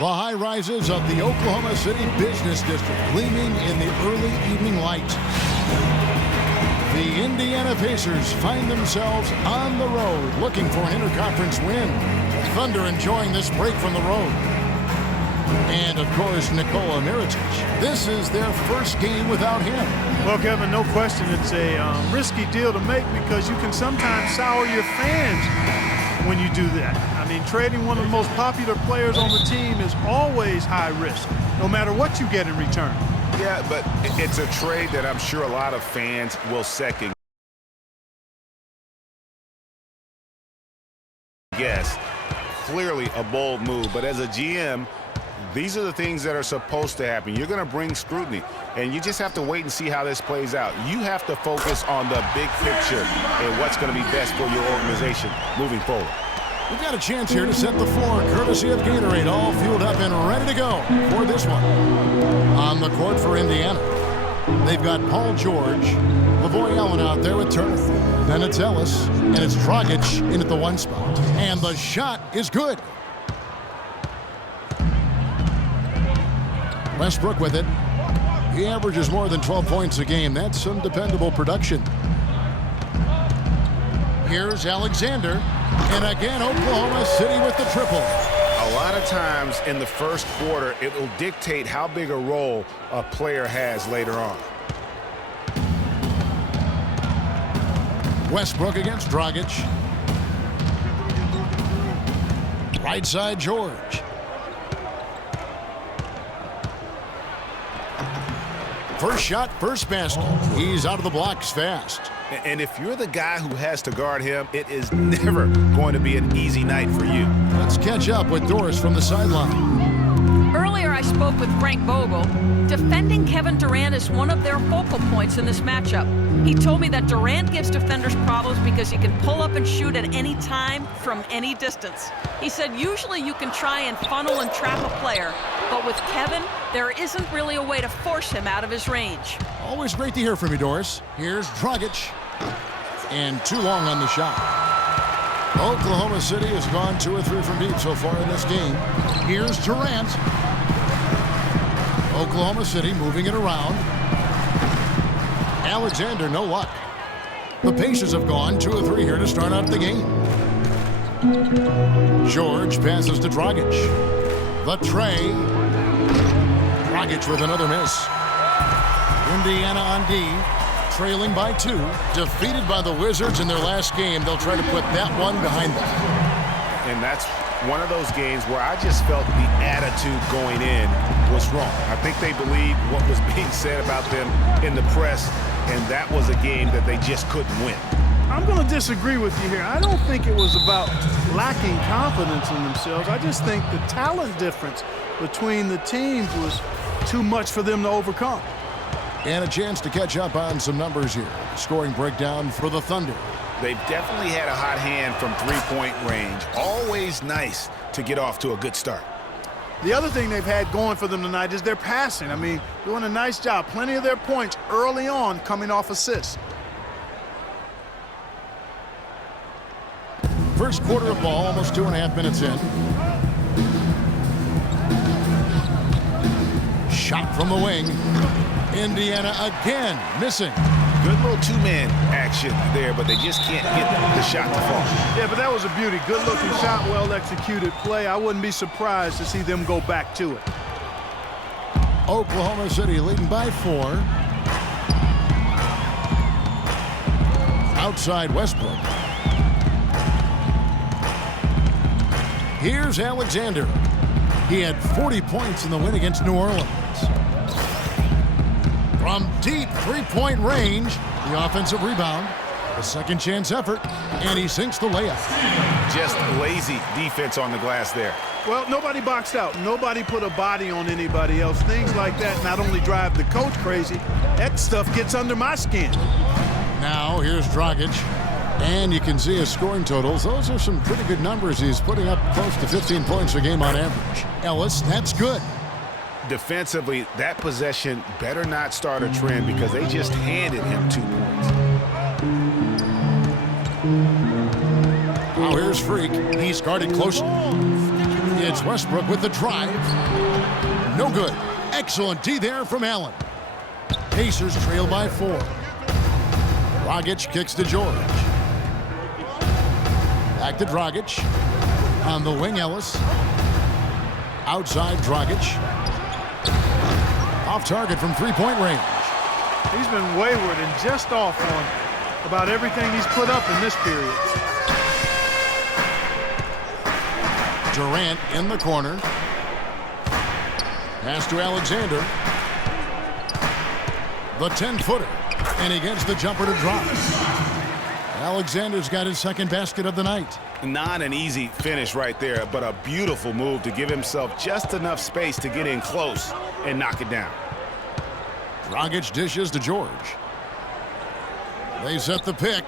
The high rises of the Oklahoma City Business District gleaming in the early evening light. The Indiana Pacers find themselves on the road looking for an interconference win. Thunder enjoying this break from the road. And, of course, Nikola Mirotic. This is their first game without him. Well, Kevin, no question it's a risky deal to make because you can sometimes sour your fans when you do that. I mean, trading one of the most popular players on the team is always high risk, no matter what you get in return. Yeah, but it's a trade that I'm sure a lot of fans will second guess. Clearly a bold move, but as a GM, these are the things that are supposed to happen. You're going to bring scrutiny, and you just have to wait and see how this plays out. You have to focus on the big picture and what's going to be best for your organization moving forward. We've got a chance here to set the floor, courtesy of Gatorade, all fueled up and ready to go for this one. On the court for Indiana, they've got Paul George, Lavoy Allen out there with Turner. Then it's Ellis, and it's Dragic in at the one spot. And the shot is good. Westbrook with it. He averages more than 12 points a game. That's some dependable production. Here's Alexander. And again, Oklahoma City with the triple. A lot of times in the first quarter, it will dictate how big a role a player has later on. Westbrook against Dragic. Right side, George. First shot, first basket. He's out of the blocks fast. And if you're the guy who has to guard him, it is never going to be an easy night for you. Let's catch up with Doris from the sideline. Earlier, I spoke with Frank Vogel. Defending Kevin Durant is one of their focal points in this matchup. He told me that Durant gives defenders problems because he can pull up and shoot at any time from any distance. He said usually you can try and funnel and trap a player, but with Kevin, there isn't really a way to force him out of his range. Always great to hear from you, Doris. Here's Dragic. And too long on the shot. Oklahoma City has gone 2 or 3 from deep so far in this game. Here's Durant. Oklahoma City moving it around. Alexander, no luck. The Pacers have gone 2 or 3 here to start out the game. George passes to Dragic. The tray. Dragic with another miss. Indiana on D, trailing by 2. Defeated by the Wizards in their last game. They'll try to put that one behind them. And that's one of those games where I just felt the attitude going in was wrong. I think they believed what was being said about them in the press, and that was a game that they just couldn't win. I'm going to disagree with you here. I don't think it was about lacking confidence in themselves. I just think the talent difference between the teams was too much for them to overcome. And a chance to catch up on some numbers here. Scoring breakdown for the Thunder. They've definitely had a hot hand from three-point range. Always nice to get off to a good start. The other thing they've had going for them tonight is their passing. I mean, doing a nice job. Plenty of their points early on coming off assists. First quarter of ball, almost 2.5 minutes in. Shot from the wing. Indiana again missing. Good little two-man action there, but they just can't get the shot to fall. Yeah, but that was a beauty. Good-looking shot, well-executed play. I wouldn't be surprised to see them go back to it. Oklahoma City leading by 4. Outside Westbrook. Here's Alexander. He had 40 points in the win against New Orleans. From deep three-point range, the offensive rebound, a second chance effort, and he sinks the layup. Just lazy defense on the glass there. Well, nobody boxed out. Nobody put a body on anybody else. Things like that not only drive the coach crazy, that stuff gets under my skin. Now here's Dragic, and you can see his scoring totals. Those are some pretty good numbers. He's putting up close to 15 points a game on average. Ellis, that's good. Defensively, that possession better not start a trend because they just handed him 2 points. Now here's Freak. He's guarded closely. it's Westbrook with the drive. No good. Excellent D there from Allen. Pacers trail by 4. Dragic kicks to George. Back to Dragic. On the wing, Ellis. Outside, Dragic. Off target from three-point range. He's been wayward and just off on about everything he's put up in this period. Durant in the corner. Pass to Alexander. The 10-footer. And he gets the jumper to drop. Alexander's got his second basket of the night. Not an easy finish right there, but a beautiful move to give himself just enough space to get in close and knock it down. Dragic dishes to George. They set the pick.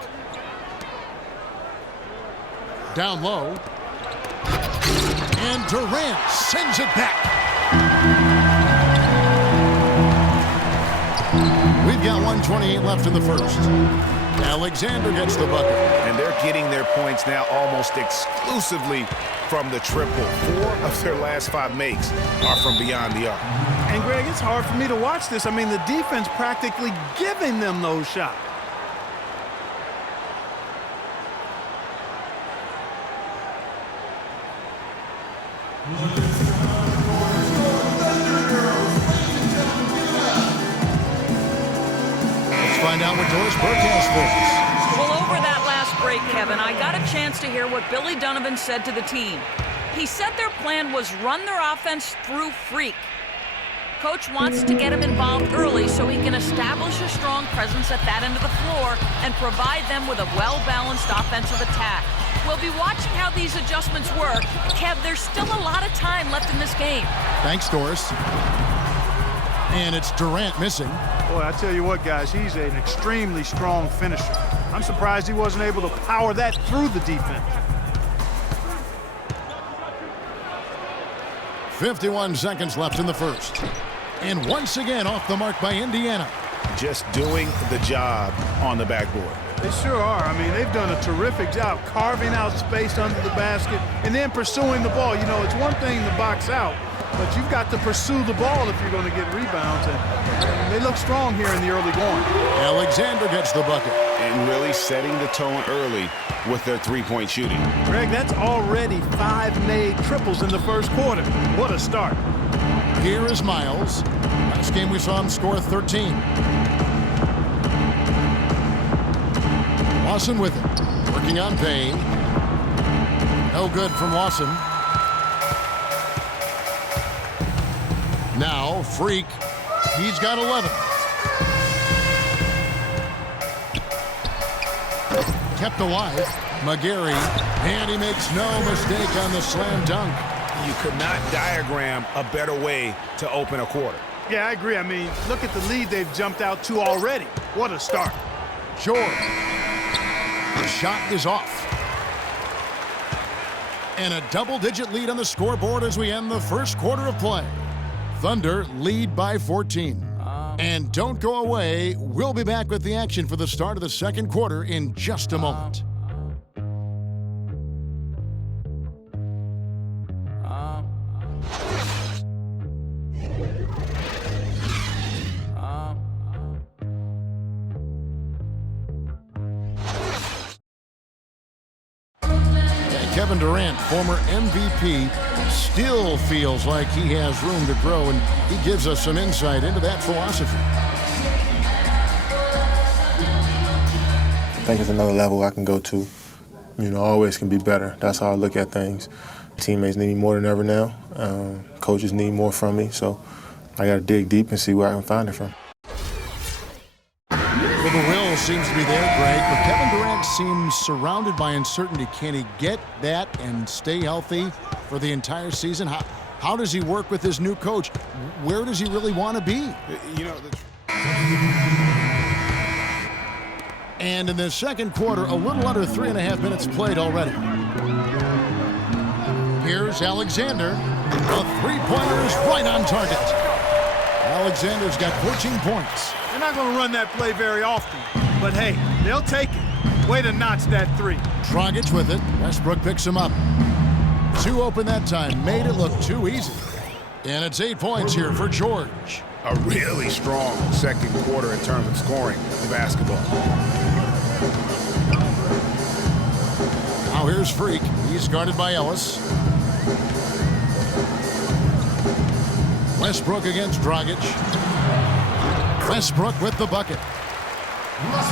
Down low. And Durant sends it back. We've got 1:28 left in the first. Alexander gets the bucket. And they're getting their points now almost exclusively from the triple. 4 of their last 5 makes are from beyond the arc. And, Greg, it's hard for me to watch this. I mean, the defense practically giving them those shots. Let's find out what Doris Burke has for us. Well, over that last break, Kevin, I got a chance to hear what Billy Donovan said to the team. He said their plan was run their offense through Freak. Coach wants to get him involved early so he can establish a strong presence at that end of the floor and provide them with a well-balanced offensive attack. We'll be watching how these adjustments work. Kev, there's still a lot of time left in this game. Thanks, Doris. And it's Durant missing. Boy, I tell you what, guys, he's an extremely strong finisher. I'm surprised he wasn't able to power that through the defense. 51 seconds left in the first. And once again off the mark by Indiana. Just doing the job on the backboard. They sure are. I mean, they've done a terrific job carving out space under the basket and then pursuing the ball. You know, it's one thing to box out, but you've got to pursue the ball if you're going to get rebounds. And they look strong here in the early going. Alexander gets the bucket. And really setting the tone early with their three-point shooting. Greg, that's already 5 made triples in the first quarter. What a start. Here is Miles. Last game we saw him score 13. Lawson with it. Working on Payne. No good from Lawson. Now, Freak. He's got 11. Kept alive. McGarry. And he makes no mistake on the slam dunk. You could not diagram a better way to open a quarter. Yeah, I agree. I mean, look at the lead they've jumped out to already. What a start. George. The shot is off. And a double-digit lead on the scoreboard as we end the first quarter of play. Thunder lead by 14. And don't go away. We'll be back with the action for the start of the second quarter in just a moment. Kevin Durant, former MVP, still feels like he has room to grow, and he gives us some insight into that philosophy. I think it's another level I can go to. You know, always can be better. That's how I look at things. Teammates need me more than ever now. Coaches need more from me, so I got to dig deep and see where I can find it from. Well, the will seems to be there, Greg, but Kevin Durant seems surrounded by uncertainty. Can he get that and stay healthy for the entire season? How does he work with his new coach? Where does he really want to be? You know, And in the second quarter, a little under 3.5 minutes played already. Here's Alexander. The three-pointer is right on target. Alexander's got 14 points. They're not going to run that play very often, but hey, they'll take it. Way to notch that three. Dragic with it. Westbrook picks him up. Too open that time. Made it look too easy. And it's 8 points here for George. A really strong second quarter in terms of scoring the basketball. Now here's Freak. He's guarded by Ellis. Westbrook against Dragic. Westbrook with the bucket.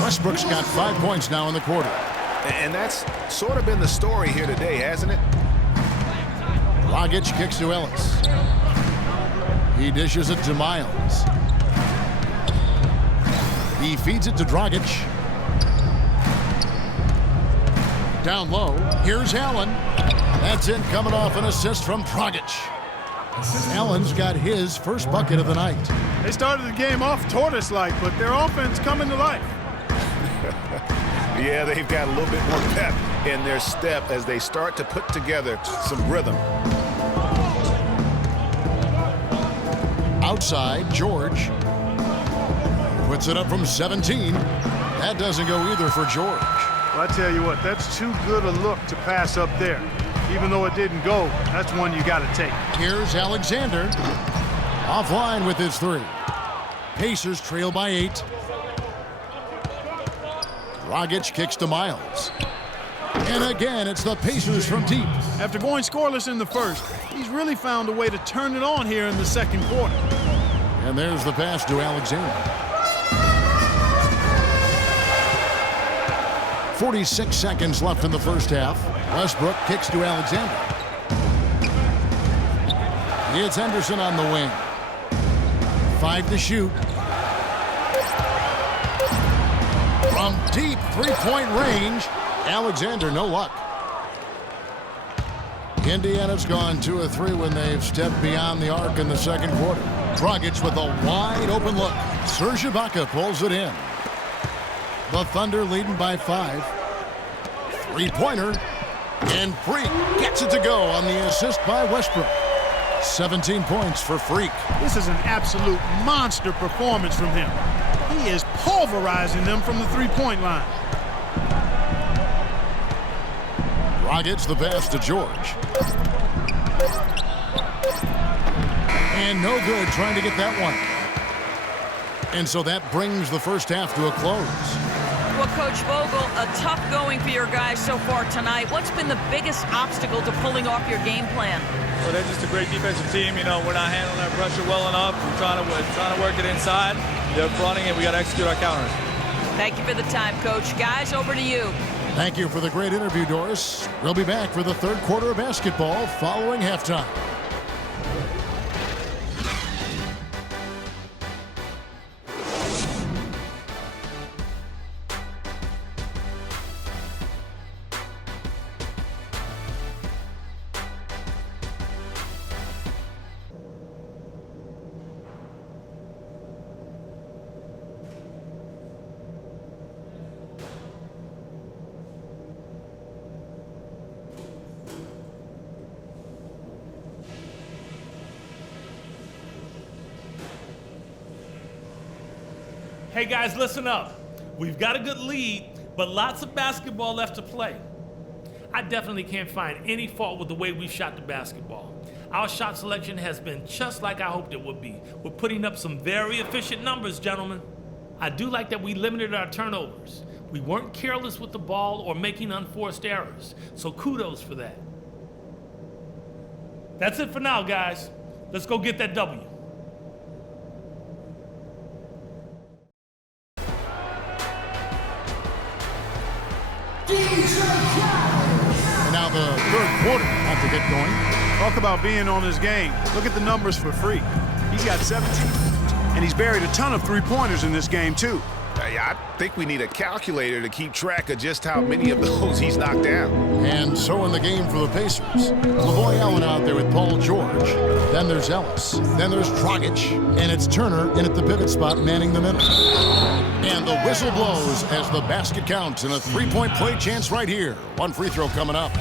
Westbrook's got 5 points now in the quarter. And that's sort of been the story here today, hasn't it? Dragic kicks to Ellis. He dishes it to Miles. He feeds it to Dragic. Down low. Here's Allen. That's in, coming off an assist from Dragic. Allen's got his first bucket of the night. They started the game off tortoise-like, but their offense coming to life. Yeah, they've got a little bit more pep in their step as they start to put together some rhythm. Outside, George puts it up from 17. That doesn't go either for George. Well, I tell you what, that's too good a look to pass up there. Even though it didn't go, that's one you got to take. Here's Alexander. Offline with his 3. Pacers trail by 8. Dragic kicks to Miles. And again, it's the Pacers from deep. After going scoreless in the first, he's really found a way to turn it on here in the second quarter. And there's the pass to Alexander. 46 seconds left in the first half. Westbrook kicks to Alexander. It's Henderson on the wing. 5 to shoot. From deep three-point range, Alexander, no luck. Indiana's gone 2 of 3 when they've stepped beyond the arc in the second quarter. Dragic with a wide open look. Serge Ibaka pulls it in. The Thunder leading by 5. Three-pointer. And Freak gets it to go on the assist by Westbrook. 17 points for Freak. This is an absolute monster performance from him. He is pulverizing them from the three-point line. Dragic the pass to George. And no good trying to get that one. And so that brings the first half to a close. Well, Coach Vogel, a tough going for your guys so far tonight. What's been the biggest obstacle to pulling off your game plan? Well, they're just a great defensive team. You know, we're not handling our pressure well enough. We're trying to work it inside. They're fronting, and we got to execute our counters. Thank you for the time, Coach. Guys, over to you. Thank you for the great interview, Doris. We'll be back for the third quarter of basketball following halftime. Hey guys, listen up. We've got a good lead, but lots of basketball left to play. I definitely can't find any fault with the way we shot the basketball. Our shot selection has been just like I hoped it would be. We're putting up some very efficient numbers, gentlemen. I do like that we limited our turnovers. We weren't careless with the ball or making unforced errors, so kudos for that. That's it for now, guys. Let's go get that W. And now the third quarter have to get going. Talk about being on his game. Look at the numbers for Freak. He's got 17, and he's buried a ton of three-pointers in this game, too. I think we need a calculator to keep track of just how many of those he's knocked down. And so in the game for the Pacers, Lavoy Allen out there with Paul George. Then there's Ellis. Then there's Dragic. And it's Turner in at the pivot spot manning the middle. And the whistle blows as the basket counts and a three-point play chance right here. One free throw coming up.